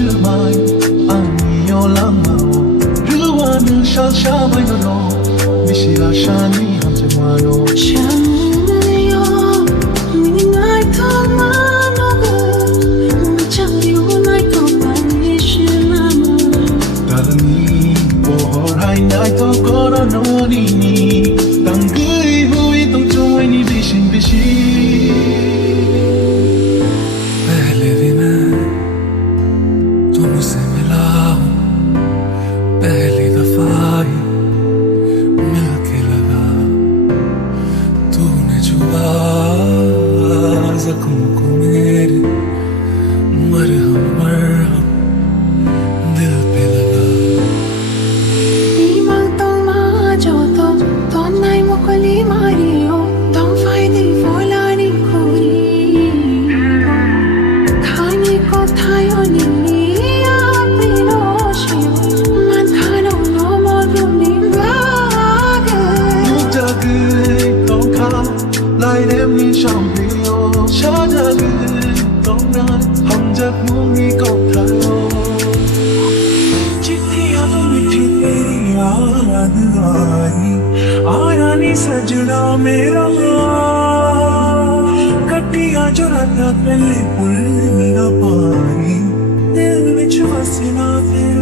swmai aniyo lama ruwanu sha bai no mishira shani hamse mano Shamiyo mini nai to mano chandi unai to pani shilama Dalani pohor hai nai to koro no ni tangui hui tong joy ni bishin पहले भी मैं तुमसे मिला हूँ पहली दफा ही मिलके लगा तूने छुआ जख्म को मेरे मरहम दिल पे लगा Imang tong majoto tonai mo kali mario tong fighting for lani kuri khani ko thayo ni apino shio man khano no mo rumi baga jag tong kha lai dem ni sham pyo sha jag tong na hum jak mu ni ko thayo चिट्ठियां तो मिठी तेरी याद आई आया नी सजना मेरा कट्टियां जो रातां पहले भुल ना पाई दिल विच वसना तेरा